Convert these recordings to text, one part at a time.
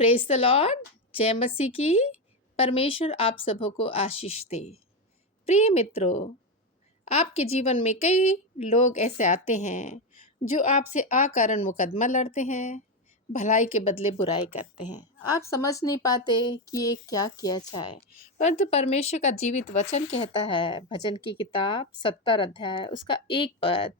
Praise the Lord. जय मसीह की। परमेश्वर आप सबों को आशीष दे। प्रिय मित्रों, आपके जीवन में कई लोग ऐसे आते हैं जो आपसे अकारण मुकदमा लड़ते हैं, भलाई के बदले बुराई करते हैं। आप समझ नहीं पाते कि ये क्या किया जाए, परंतु परमेश्वर का जीवित वचन कहता है, भजन की किताब 70 अध्याय उसका 1 पद,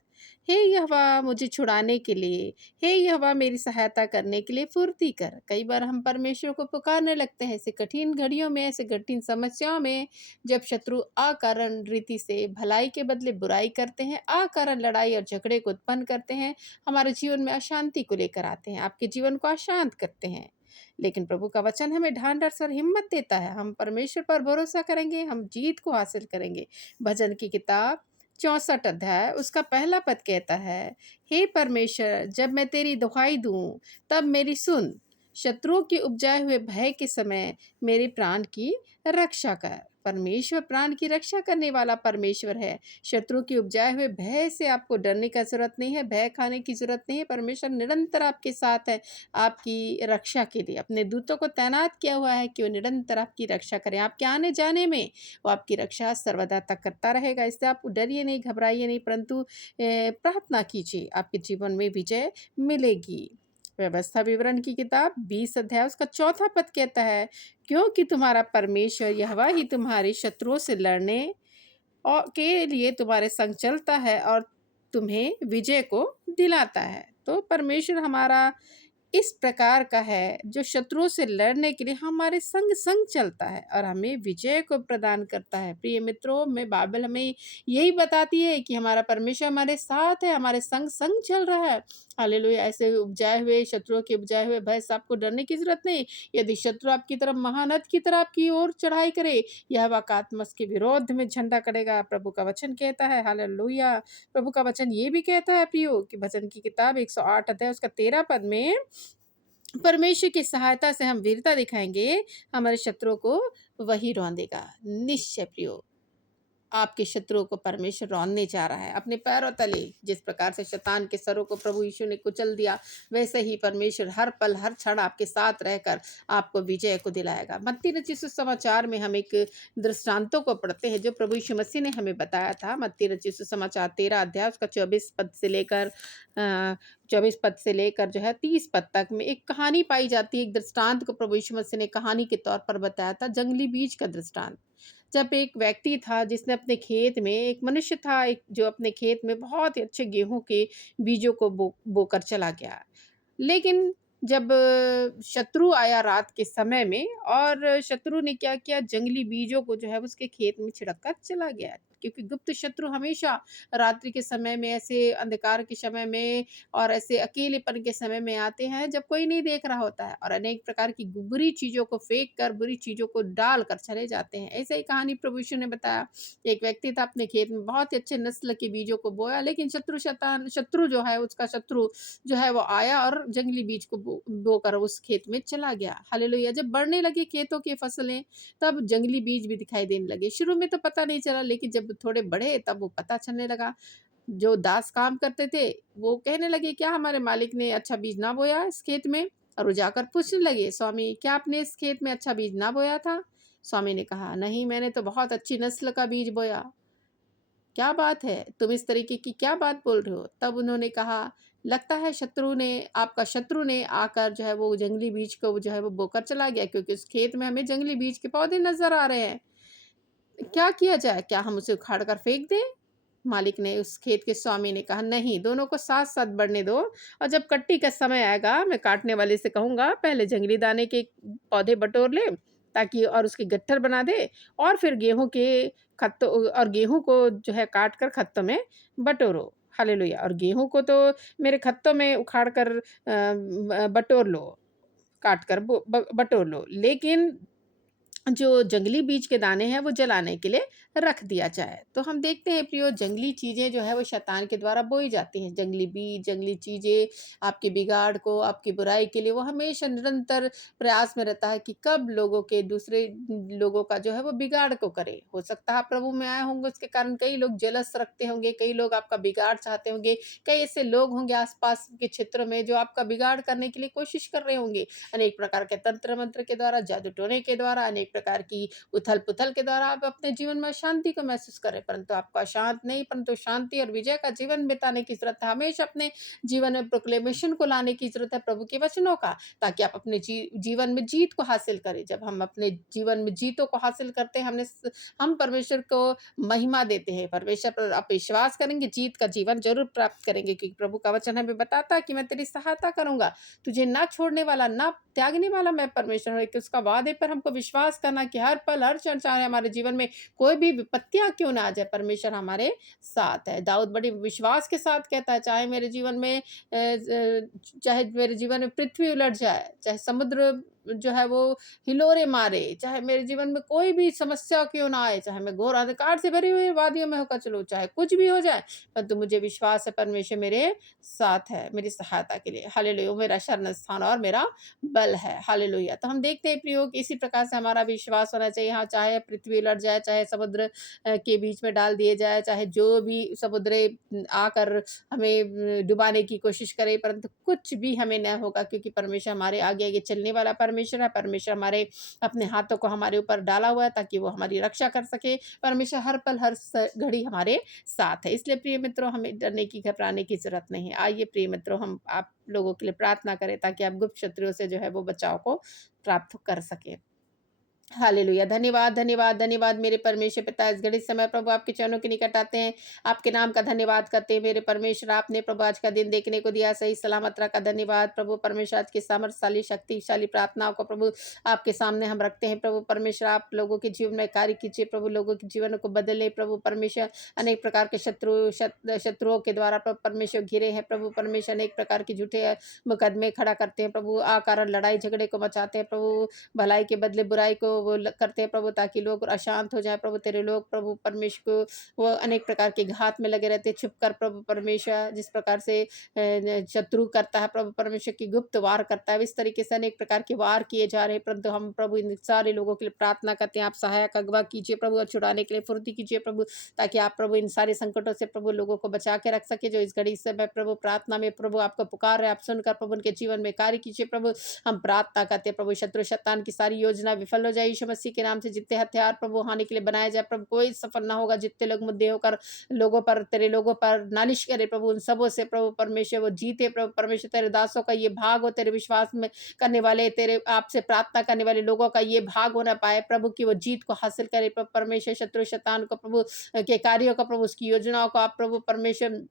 हे यहोवा मुझे छुड़ाने के लिए, हे यहोवा मेरी सहायता करने के लिए फुर्ती कर। कई बार हम परमेश्वर को पुकारने लगते हैं ऐसे कठिन घड़ियों में, ऐसे कठिन समस्याओं में, जब शत्रु अकारण रीति से भलाई के बदले बुराई करते हैं, अकारण लड़ाई और झगड़े को उत्पन्न करते हैं, हमारे जीवन में अशांति को लेकर आते हैं, आपके जीवन को अशांत करते हैं। लेकिन प्रभु का वचन हमें ढांढस और हिम्मत देता है। हम परमेश्वर पर भरोसा करेंगे, हम जीत को हासिल करेंगे। भजन की किताब 64 अध्याय उसका पहला पद कहता है, हे परमेश्वर जब मैं तेरी दुहाई दूं तब मेरी सुन, शत्रुओं के उपजाए हुए भय के समय मेरे प्राण की रक्षा कर। परमेश्वर प्राण की रक्षा करने वाला परमेश्वर है। शत्रु के उपजाए हुए भय से आपको डरने का जरूरत नहीं है, भय खाने की जरूरत नहीं है। परमेश्वर निरंतर आपके साथ है, आपकी रक्षा के लिए अपने दूतों को तैनात किया हुआ है कि वो निरंतर आपकी रक्षा करें। आपके आने जाने में वो आपकी रक्षा सर्वदा तक करता रहेगा। इससे आप डरिए नहीं, घबराइए नहीं, परंतु प्रार्थना कीजिए, आपके जीवन में विजय मिलेगी। व्यवस्था विवरण की किताब 20 अध्याय उसका 4 पद कहता है, क्योंकि तुम्हारा परमेश्वर यहोवा ही तुम्हारे शत्रुओं से लड़ने और के लिए तुम्हारे संग चलता है और तुम्हें विजय को दिलाता है। तो परमेश्वर हमारा इस प्रकार का है जो शत्रुओं से लड़ने के लिए हमारे संग संग चलता है और हमें विजय को प्रदान करता है। प्रिय मित्रों, में बाइबल हमें यही बताती है कि हमारा परमेश्वर हमारे साथ है, हमारे संग संग चल रहा है। हालेलुया। ऐसे उपजाए हुए शत्रुओं के उपजाए हुए भय से आपको डरने की जरूरत नहीं। यदि शत्रु आपकी तरफ महानद की तरह आपकी ओर चढ़ाई करे, यह वाकात्मस के विरोध में झंडा करेगा। प्रभु का वचन कहता है, हालेलुया। प्रभु का वचन ये भी कहता है प्रियो कि भजन की किताब 108 अध्याय उसका 13 पद में, परमेश्वर की सहायता से हम वीरता दिखाएंगे, हमारे शत्रुओं को वही रौंदेगा। निश्चय प्रियो, आपके शत्रुओं को परमेश्वर रौंदने जा रहा है अपने पैरों तले। जिस प्रकार से शैतान के सरों को प्रभु यीशु ने कुचल दिया, वैसे ही परमेश्वर हर पल हर क्षण आपके साथ रहकर आपको विजय को दिलाएगा। मत्ती रचित सुसमाचार में हम एक दृष्टांतों को पढ़ते हैं जो प्रभु यीशु मसीह ने हमें बताया था। मत्ती रचित सुसमाचार 13 अध्याय उसका 24 पद से लेकर 30 पद तक में एक कहानी पाई जाती है। एक दृष्टांत को प्रभु यीशु मसीह ने कहानी के तौर पर बताया था, जंगली बीज का दृष्टांत। जब एक व्यक्ति था जिसने अपने खेत में, एक मनुष्य था एक जो अपने खेत में बहुत ही अच्छे गेहूं के बीजों को बोकर चला गया। लेकिन जब शत्रु आया रात के समय में, और शत्रु ने क्या किया, जंगली बीजों को जो है उसके खेत में छिड़क कर चला गया। क्योंकि गुप्त शत्रु हमेशा रात्रि के समय में, ऐसे अंधकार के समय में और ऐसे अकेलेपन के समय में आते हैं जब कोई नहीं देख रहा होता है, और अनेक प्रकार की बुरी चीज़ों को फेंक कर, बुरी चीज़ों को डाल कर चले जाते हैं। ऐसे ही कहानी प्रभु यीशु ने बताया। एक व्यक्ति था, अपने खेत में बहुत ही अच्छे नस्ल के बीजों को बोया, लेकिन शत्रु जो है, उसका शत्रु जो है वो आया और जंगली बीज को बोकर उस खेत में चला गया। हालेलुया। जब बढ़ने लगे खेतों की फसलें, तब जंगली बीज भी दिखाई देने लगे। शुरू में तो पता नहीं चला, लेकिन जब थोड़े बढ़े तब वो पता चलने लगा। जो दास काम करते थे वो कहने लगे, क्या हमारे मालिक ने अच्छा बीज ना बोया इस खेत में? और वो जाकर पूछने लगे, स्वामी क्या आपने इस खेत में अच्छा बीज ना बोया था? स्वामी ने कहा, नहीं, मैंने तो बहुत अच्छी नस्ल का बीज बोया। क्या बात है, तुम इस तरीके की क्या बात बोल रहे हो? तब उन्होंने कहा, लगता है आपका शत्रु ने आकर जो है वो जंगली बीज को जो है वो बोकर चला गया, क्योंकि उस खेत में हमें जंगली बीज के पौधे नजर आ रहे हैं। क्या किया जाए? क्या हम उसे उखाड़ कर फेंक दें? मालिक ने, उस खेत के स्वामी ने कहा, नहीं, दोनों को साथ साथ बढ़ने दो, और जब कट्टी का समय आएगा मैं काटने वाले से कहूँगा, पहले जंगली दाने के पौधे बटोर ले, ताकि और उसके गट्ठर बना दे, और फिर गेहूं के खत्तों और गेहूं को जो है काट कर खत्तों में बटोरो। हालेलुया। और गेहूं को तो मेरे खत्तों में उखाड़ कर बटोर लो, काट कर बटोर लो, लेकिन जो जंगली बीज के दाने हैं वो जलाने के लिए रख दिया जाए। तो हम देखते हैं प्रियो, जंगली चीज़ें जो है वो शैतान के द्वारा बोई जाती हैं। जंगली बीज, जंगली चीज़ें आपके बिगाड़ को, आपकी बुराई के लिए वो हमेशा निरंतर प्रयास में रहता है कि कब लोगों के, दूसरे लोगों का जो है वो बिगाड़ को करे। हो सकता है आप प्रभु में आए होंगे, उसके कारण कई लोग जेलस रखते होंगे, कई लोग आपका बिगाड़ चाहते होंगे, कई ऐसे लोग होंगे आस-पास के क्षेत्र में जो आपका बिगाड़ करने के लिए कोशिश कर रहे होंगे। अनेक प्रकार के तंत्र मंत्र के द्वारा, जादू टोने के द्वारा, अनेक प्रकार की उथल-पुथल के द्वारा आप अपने जीवन में शांति को महसूस करें, परंतु आपको अशांत नहीं, परंतु शांति और विजय का जीवन बिताने की ज़रूरत है। हमेशा अपने जीवन में प्रोक्लेमेशन को लाने की ज़रूरत है प्रभु के वचनों का, ताकि आप अपने जीवन में जीत को हासिल करें। जब हम अपने जीवन में जीतों को हासिल करते हैं, हम परमेश्वर को महिमा देते हैं। परमेश्वर पर आप विश्वास करेंगे, जीत का जीवन ज़रूर प्राप्त करेंगे, क्योंकि प्रभु का वचन हमें बताता है कि मैं तेरी सहायता करूँगा। तुझे ना छोड़ने वाला, ना त्यागने वाला मैं परमेश्वर हूँ। कि उसका वादे पर हमको विश्वास करना कि हर पल, हर क्षण, चाहे हमारे जीवन में कोई भी विपत्तियाँ क्यों ना आ जाए, परमेश्वर हमारे साथ है। दाऊद बड़े विश्वास के साथ कहता है, चाहे मेरे जीवन में चाहे मेरे जीवन में पृथ्वी उलट जाए, चाहे समुद्र जो है वो हिलोरे मारे, चाहे मेरे जीवन में कोई भी समस्या क्यों ना आए, चाहे मैं घोर अंधकार से भरी हुई वादियों में होकर चलूँ, चाहे कुछ भी हो जाए, परंतु मुझे विश्वास है परमेश्वर मेरे साथ है, मेरी सहायता के लिए। हालेलुया! वो मेरा शरण स्थान और मेरा बल है। हालेलुया! तो हम देखते हैं प्रियो कि इसी प्रकार से हमारा विश्वास होना चाहिए। हाँ, चाहे पृथ्वी उलट जाए, चाहे समुद्र के बीच में डाल दिए जाए, चाहे जो भी समुद्र आकर हमें डुबाने की कोशिश करे, परंतु कुछ भी हमें न होगा, क्योंकि परमेश्वर हमारे आगे-आगे चलने वाला परमेश्वर है। परमेश्वर हमारे अपने हाथों को हमारे ऊपर डाला हुआ है, ताकि वो हमारी रक्षा कर सके। परमेश्वर हर पल, हर घड़ी हमारे साथ है। इसलिए प्रिय मित्रों, हमें डरने की, घबराने की ज़रूरत नहीं है। आइए प्रिय मित्रों, हम आप लोगों के लिए प्रार्थना करें, ताकि आप गुप्त शत्रुओं से जो है वो बचाव को प्राप्त कर सकें। हालेलुया! धन्यवाद, धन्यवाद, धन्यवाद मेरे परमेश्वर पिता, इस घड़ी समय प्रभु आपके चरणों के निकट आते हैं। आपके नाम का धन्यवाद करते हैं मेरे परमेश्वर, आपने प्रभु आज का दिन देखने को दिया, सही सलामत रखा। धन्यवाद प्रभु परमेश्वर, आज की सामर्थशाली, शक्तिशाली प्रार्थनाओं को प्रभु आपके सामने हम रखते हैं। प्रभु परमेश्वर, आप लोगों के जीवन में कार्य कीजिए प्रभु, लोगों के जीवन को बदले प्रभु परमेश्वर। अनेक प्रकार के शत्रुओं के द्वारा प्रभु परमेश्वर घिरे हैं प्रभु परमेश्वर, अनेक प्रकार के झूठे मुकदमे खड़ा करते हैं प्रभु, अकारण लड़ाई झगड़े को मचाते हैं प्रभु, भलाई के बदले बुराई को वो करते हैं प्रभु, ताकि लोग अशांत हो जाए प्रभु। तेरे लोग प्रभु परमेश्वर को वो अनेक प्रकार के घात में लगे रहते, छुप कर प्रभु परमेश्वर, जिस प्रकार से शत्रु करता है प्रभु परमेश्वर की गुप्त वार करता है, इस तरीके से अनेक प्रकार के वार किए जा रहे हैं। परंतु हम प्रभु इन सारे लोगों के लिए प्रार्थना करते हैं, आप सहायक अगवा कीजिए प्रभु, और छुड़ाने के लिए फुर्ती कीजिए प्रभु, ताकि आप प्रभु इन सारे संकटों से प्रभु लोगों को बचा के रख सके। जो इस घड़ी से मैं प्रभु प्रार्थना में प्रभु आपको पुकार रहे, आप सुनकर प्रभु उनके जीवन में कार्य कीजिए प्रभु। हम प्रार्थना करते हैं प्रभु, शत्रु शैतान की सारी योजना विफल हो जाए यीशु मसीह के नाम से। जितने हथियार प्रभु हानि के लिए बनाए जाए प्रभु, कोई सफल ना होगा। जितने लोग मुद्दे होकर लोगों पर, तेरे लोगों पर नालिश करे प्रभु, उन सबों से प्रभु परमेश्वर वो जीते प्रभु परमेश्वर। तेरे दासों का ये भाग हो, तेरे विश्वास में करने वाले, तेरे आपसे प्रार्थना करने वाले लोगों का ये भाग हो ना पाए प्रभु, की वो जीत को हासिल करे प्रभु परमेश्वर। शत्रु शैतान को प्रभु के कार्यों का प्रभु, उसकी योजनाओं को आप प्रभु परमेश्वर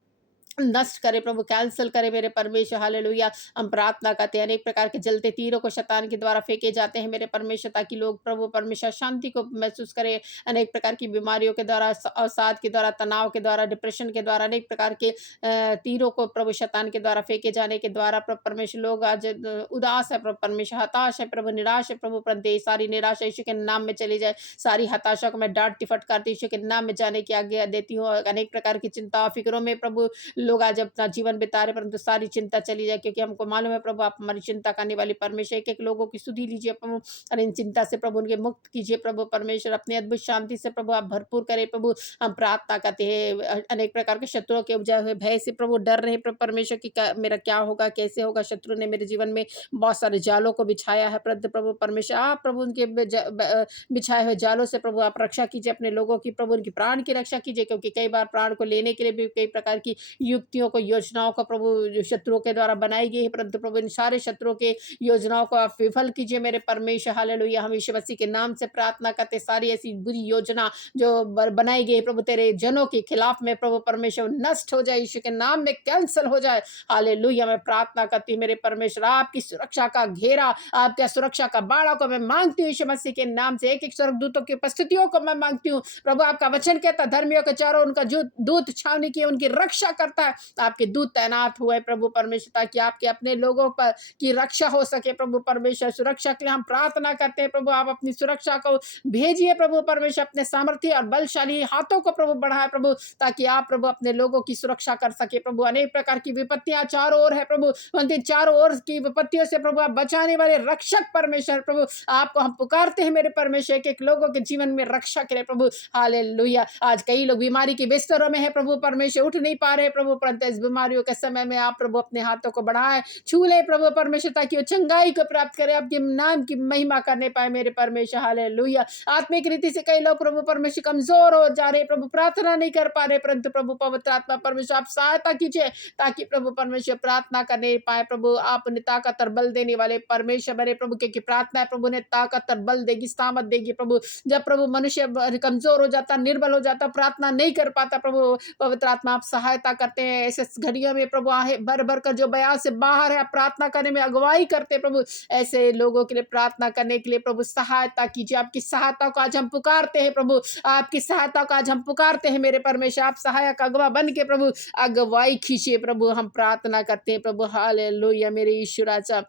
नष्ट करे प्रभु, कैंसल करे मेरे परमेश्वर। हालेलुया! हम प्रार्थना करते हैं, अनेक प्रकार के जलते तीरों को शैतान के द्वारा फेंके जाते हैं मेरे परमेश्वर, ताकि लोग प्रभु परमेश्वर शांति को महसूस करें। अनेक प्रकार की बीमारियों के द्वारा, अवसाद के द्वारा, तनाव के द्वारा, डिप्रेशन के द्वारा, अनेक प्रकार के तीरों को प्रभु शैतान के द्वारा फेंके जाने के द्वारा प्रभु परमेश्वर, लोग आज उदास है प्रभु परमेश्वर, हताश है प्रभु, निराश है प्रभु, परंतु ये सारी निराशा यीशु के नाम में चली जाए। सारी हताशा को मैं डांट टिफट करती यीशु के नाम में जाने की आज्ञा देती हूँ। अनेक प्रकार की चिंता फिक्रों में प्रभु लोग आज अपना जीवन बिता रहे, परंतु सारी चिंता चली जाए, क्योंकि हमको मालूम है प्रभु आप हमारी चिंता करने वाली परमेश्वर। एक एक लोगों की सुधि लीजिए प्रभु, और इन चिंता से प्रभु उनके मुक्त कीजिए प्रभु परमेश्वर। अपनी अद्भुत शांति से प्रभु आप भरपूर करें प्रभु। हम प्रार्थना करते हैं, अनेक प्रकार के शत्रुओं के उपजाए हुए भय से प्रभु डर रहे प्रभु परमेश्वर की मेरा क्या होगा, कैसे होगा। शत्रु ने मेरे जीवन में बहुत सारे जालों को बिछाया है प्रभु परमेश्वर, आप प्रभु उनके बिछाए हुए जालों से प्रभु आप रक्षा कीजिए अपने लोगों की प्रभु, उनकी प्राण की रक्षा कीजिए, क्योंकि कई बार प्राण को लेने के लिए भी कई प्रकार की युक्तियों को, योजनाओं को प्रभु जो शत्रुओं के द्वारा बनाई गई है, परंतु प्रभु इन सारे शत्रुओं के योजनाओं को आप विफल कीजिए मेरे परमेश्वर। हालेलुया! हम यीशु मसीह के नाम से प्रार्थना करते, सारी ऐसी बुरी योजना जो बनाई गई है प्रभु तेरे जनों के खिलाफ में प्रभु परमेश्वर नष्ट हो जाए, यीशु के नाम में कैंसल हो जाए। हालेलुया! मैं प्रार्थना करती हूँ मेरे परमेश्वर, आपकी सुरक्षा का घेरा, आपके सुरक्षा का बाड़ा को मैं मांगती हूँ यीशु मसीह के नाम से। एक एक स्वर्गदूतों की उपस्थितियों को मैं मांगती हूँ प्रभु। आपका वचन कहता, धर्मियों के चारों उनका जो दूत छावनी की उनकी रक्षा करता लगातार आपके दूत तैनात हुए प्रभु परमेश्वर, ताकि आपके अपने लोगों पर की रक्षा हो सके प्रभु परमेश्वर। सुरक्षा के लिए हम प्रार्थना करते हैं प्रभु, आप अपनी सुरक्षा को भेजिए प्रभु परमेश्वर, अपने सामर्थ्य और बलशाली हाथों को प्रभु बढ़ाए प्रभु, ताकि आप प्रभु अपने लोगों की सुरक्षा कर सके प्रभु। अनेक प्रकार की विपत्तियां चारों ओर है प्रभु, उन चारों ओर की विपत्तियों से प्रभु आप बचाने वाले रक्षक परमेश्वर प्रभु, आपको हम पुकारते हैं मेरे परमेश्वर। एक एक लोगों के जीवन में रक्षा करे प्रभु, हालेलुया। आज कई लोग बीमारी के बिस्तरों में है प्रभु परमेश्वर, उठ नहीं पा रहे प्रभु, परंतु इस बीमारियों के समय में आप प्रभु अपने हाथों को बढ़ाए, छू ले प्रभु परमेश्वर, ताकि वो चंगाई को प्राप्त करे, आपके नाम की महिमा करने पाए मेरे परमेश्वर, हालेलुया। आत्मिक रीति से कई लोग प्रभु परमेश्वर कमजोर हो जा रहे प्रभु, प्रार्थना नहीं कर पा रहे, परंतु प्रभु पवित्र आत्मा परमेश्वर आप सहायता कीजिए, ताकि प्रभु परमेश्वर प्रार्थना करने पाए प्रभु। आप ने ताकत और बल देने वाले परमेश्वर मेरे प्रभु, क्योंकि प्रार्थना है प्रभु ने ताकत और बल देगी, सामर्थ देगी प्रभु। जब प्रभु मनुष्य कमजोर हो जाता, निर्बल हो जाता, प्रार्थना नहीं कर पाता प्रभु, पवित्र आत्मा आप सहायता करते हैं ऐसे घड़ियों में प्रभु। आहे भर भर कर जो बयान से बाहर है, आप प्रार्थना करने में अगुवाई करते प्रभु, ऐसे लोगों के लिए प्रार्थना करने के लिए प्रभु सहायता कीजिए। आपकी सहायता को आज हम पुकारते हैं प्रभु, आपकी सहायता को आज हम पुकारते हैं मेरे परमेश्वर। आप सहायक अगवा बन के प्रभु अगुवाई खींचिए प्रभु, हम प्रार्थना करते हैं प्रभु, हालेलुया। मेरे ईश्वराचा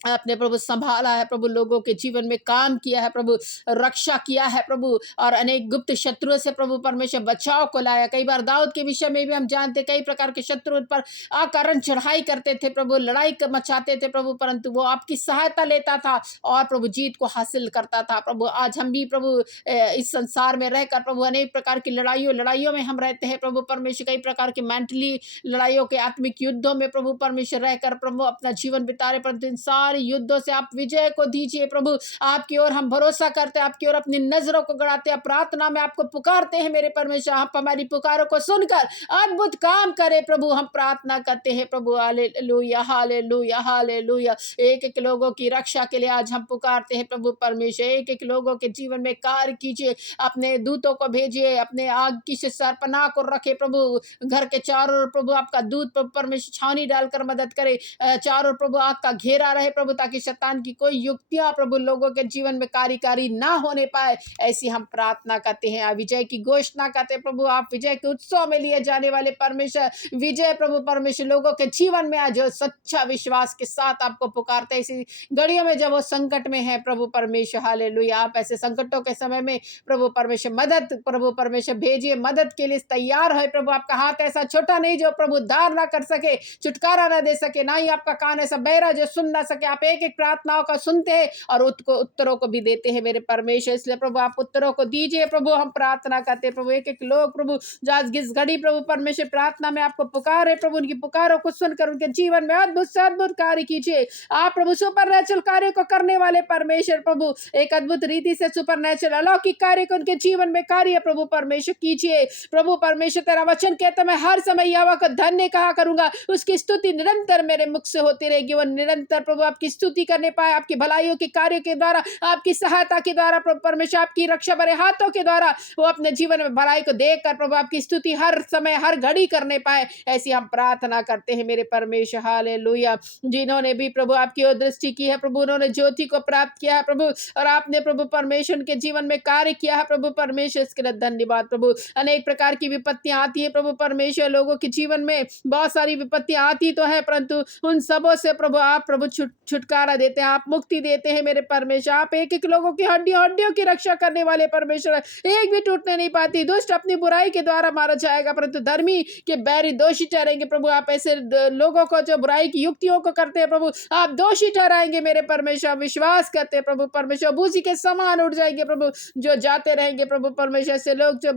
आपने प्रभु संभाला है प्रभु, लोगों के जीवन में काम किया है प्रभु, रक्षा किया है प्रभु, और अनेक गुप्त शत्रुओं से प्रभु परमेश्वर बचाव को लाया। कई बार दाऊद के विषय में भी हम जानते, कई प्रकार के शत्रु पर अकारण चढ़ाई करते थे प्रभु, लड़ाई मचाते थे प्रभु, परंतु वो आपकी सहायता लेता था और प्रभु जीत को हासिल करता था प्रभु। आज हम भी प्रभु इस संसार में रहकर प्रभु अनेक प्रकार की लड़ाइयों में हम रहते हैं प्रभु परमेश्वर, कई प्रकार की मेंटली लड़ाइयों के आत्मिक युद्धों में प्रभु परमेश्वर रहकर प्रभु अपना जीवन बिता रहे, परंतु इन सारे युद्धों से आप विजय को दीजिए प्रभु। आपकी ओर हम भरोसा करते हैं, आपकी ओर अपनी नजरों को गड़ाते हैं, प्रार्थना में आपको पुकारते हैं मेरे परमेश्वर। आप हमारी पुकारों को सुनकर अद्भुत काम करें प्रभु, हम प्रार्थना करते हैं प्रभु, हालेलुया हालेलुया हालेलुया। एक एक लोगों की रक्षा के लिए आज हम पुकारते हैं प्रभु परमेश्वर, एक एक लोगों के जीवन में कार्य कीजिए, अपने दूतों को भेजिए, अपने आग की सरपनाह को रखे प्रभु, घर के चारों ओर प्रभु आपका दूत प्रभु परमेश्वर छावनी डालकर मदद करे, चारों ओर प्रभु आग का घेरा रहे प्रभु, ताकि शैतान की कोई युक्तियां प्रभु लोगों के जीवन में कार्यकारी ना होने पाए, ऐसी हम प्रार्थना करते हैं। विजय की घोषणा करते हैं प्रभु, आप विजय के उत्सव में लिए जाने वाले परमेश्वर, विजय प्रभु परमेश्वर लोगों के जीवन में आज सच्चा विश्वास के साथ आपको पुकारते हैं इसी घड़ियों में जब वो संकट में है प्रभु परमेश्वर, हालेलुया। आप ऐसे संकटों के समय में प्रभु परमेश्वर मदद प्रभु परमेश्वर भेजिए, मदद के लिए तैयार है प्रभु। आपका हाथ ऐसा छोटा नहीं जो प्रभु उद्धार ना कर सके, छुटकारा ना दे सके, ना ही आपका कान ऐसा बहरा जो सुन ना सके। आप एक एक प्रार्थनाओं का सुनते हैं और उत्तरों को भी देते हैं मेरे परमेश्वर, इसलिए प्रभु आप उत्तरों को दीजिए प्रभु, हम प्रार्थना करते हैं प्रभु। एक एक लोग प्रभु जो आज इस घड़ी प्रभु परमेश्वर प्रार्थना में आपको पुकारे प्रभु, उनकी पुकारों को सुनकर उनके जीवन में अद्भुत से अद्भुत कार्य कीजिए। आप प्रभु सुपरनैचुरल कार्य को करने वाले परमेश्वर प्रभु, एक अद्भुत रीति से सुपरनैचुरल अलौकिक कार्य को उनके जीवन में कार्य प्रभु परमेश्वर कीजिए प्रभु परमेश्वर। तेरा वचन कहता मैं हर समय यहोवा को धन्य कहा करूंगा, उसकी स्तुति निरंतर मेरे मुख से होती रहेगी। वो निरंतर प्रभु आपकी स्तुति करने पाए, आपकी भलाइयों के कार्य के द्वारा, आपकी सहायता के द्वारा प्रभु परमेश्वर, आपकी रक्षा भरे हाथों के द्वारा वो अपने जीवन में भलाई को देखकर प्रभु आपकी स्तुति हर समय हर घड़ी करने पाए, ऐसी हम प्रार्थना करते हैं मेरे परमेश्वर, हालेलुया। जिन्होंने भी प्रभु आपकी ओर दृष्टि की है प्रभु, उन्होंने ज्योति को प्राप्त किया है प्रभु, और आपने प्रभु परमेश्वर के जीवन में कार्य किया है प्रभु परमेश्वर, इसके लिए धन्यवाद प्रभु। अनेक प्रकार की विपत्तियां आती है प्रभु परमेश्वर, लोगों के जीवन में बहुत सारी विपत्तियां आती तो है, परंतु उन सबों से प्रभु आप प्रभु छुटकारा देते हैं, आप मुक्ति देते हैं मेरे परमेश्वर। आप एक एक लोगों की हड्डियों की रक्षा करने वाले परमेश्वर, एक भी टूटने नहीं पाती। दुष्ट अपनी बुराई के द्वारा मारा जाएगा, परंतु धर्मी के बैरी दोषी ठहरेंगे प्रभु। आप ऐसे लोगों को जो बुराई की युक्तियों को करते हैं प्रभु, आप दोषी ठहराएंगे मेरे परमेश्वर। विश्वास करते हैं प्रभु परमेश्वर, बूझी के समान उठ जाएंगे प्रभु, जो जाते रहेंगे प्रभु परमेश्वर। से लोग जो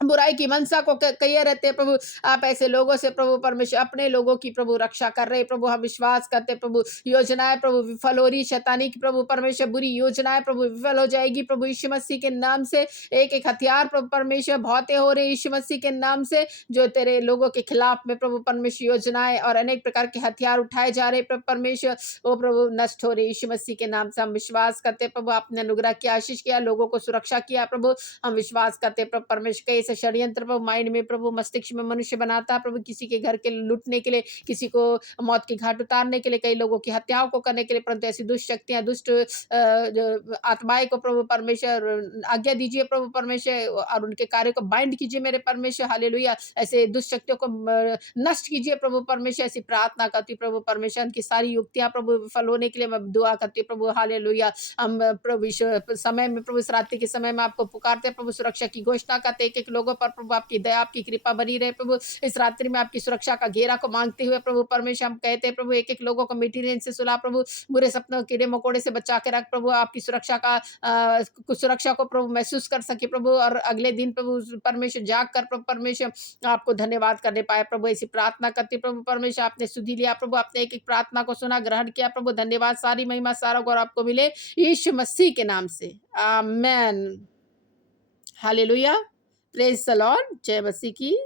बुराई की मनसा को कहिए रहते हैं प्रभु, आप ऐसे लोगों से प्रभु परमेश्वर अपने लोगों की प्रभु रक्षा कर रहे प्रभु। हम विश्वास करते प्रभु, योजनाएं प्रभु विफल हो रही, शैतानी की प्रभु परमेश्वर बुरी योजनाएं प्रभु विफल हो जाएगी प्रभु यीशु मसीह के नाम से। एक एक हथियार प्रभु परमेश्वर भौते हो रहे यीशु मसीह के नाम से, जो तेरे लोगों के खिलाफ में प्रभु परमेश्वर योजनाएं और अनेक प्रकार के हथियार उठाए जा रहे प्रभु परमेश्वर, वो प्रभु नष्ट हो रहे यीशु मसीह के नाम से। हम विश्वास करते प्रभु, आपने अनुग्रह किया, आशीष किया, लोगों को सुरक्षा किया प्रभु। हम विश्वास करते प्रभु परमेश्वर, ऐसा षड्यंत्र प्रभु माइंड में, प्रभु मस्तिष्क में मनुष्य बनाता है प्रभु, किसी के घर के लूटने के लिए, किसी को मौत की घाट उतारने के लिए, कई लोगों की हत्याओं को करने के लिए, परंतु ऐसी दुष्ट शक्तियां, दुष्ट जो आत्माएं को प्रभु परमेश्वर आज्ञा दीजिए प्रभु परमेश्वर, और उनके कार्य को बाइंड कीजिए मेरे परमेश्वर, हालेलुया। ऐसे दुष्ट शक्तियों को नष्ट कीजिए प्रभु परमेश्वर, ऐसी प्रार्थना करती हूँ प्रभु परमेश्वर। उनकी सारी युक्तियां प्रभु विफल होने के लिए मैं दुआ करती हूँ प्रभु, हालेलुया। हम प्रभु इस समय में, प्रभु इस रात्रि के समय में आपको पुकारते हैं प्रभु, सुरक्षा की घोषणा करते हैं, एक-एक लोगों पर प्रभु आपकी दया, आपकी कृपा बनी रहे प्रभु। इस रात्रि में आपकी सुरक्षा का घेरा को मांगते हुए प्रभु परमेश्वर, हम कहते हैं प्रभु, एक-एक लोगों को मीठी नींद से सुला प्रभु, बुरे सपनों, कीड़े-मकोड़े से बचा के रख प्रभु, आपकी सुरक्षा का सुरक्षा को प्रभु महसूस कर सके प्रभु, और अगले दिन प्रभु परमेश्वर जाग कर प्रभु परमेश्वर आपको धन्यवाद करने पाए प्रभु। ऐसी प्रार्थना करती प्रभु परमेश्वर, आपने सुधि लिया प्रभु, आपने एक-एक प्रार्थना को सुना, ग्रहण किया प्रभु, धन्यवाद। सारी महिमा, सारा गौरव आपको मिले यीशु मसीह के नाम से, आमेन। हालेलुया, प्रेज द लॉर्ड, जय मसीह की।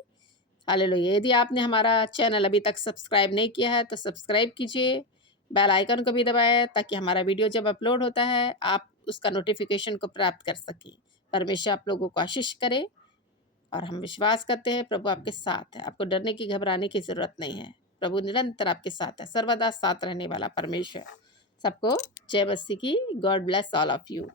हालेलुया। यदि आपने हमारा चैनल अभी तक सब्सक्राइब नहीं किया है तो सब्सक्राइब कीजिए, बेल आइकन को भी दबाएं, ताकि हमारा वीडियो जब अपलोड होता है आप उसका नोटिफिकेशन को प्राप्त कर सकें। परमेश्वर आप लोगों को आशीष करे, और हम विश्वास करते हैं प्रभु आपके साथ है, आपको डरने की, घबराने की जरूरत नहीं है। प्रभु निरंतर आपके साथ है, सर्वदा साथ रहने वाला परमेश्वर। सबको जय मसीह की। God bless all of you.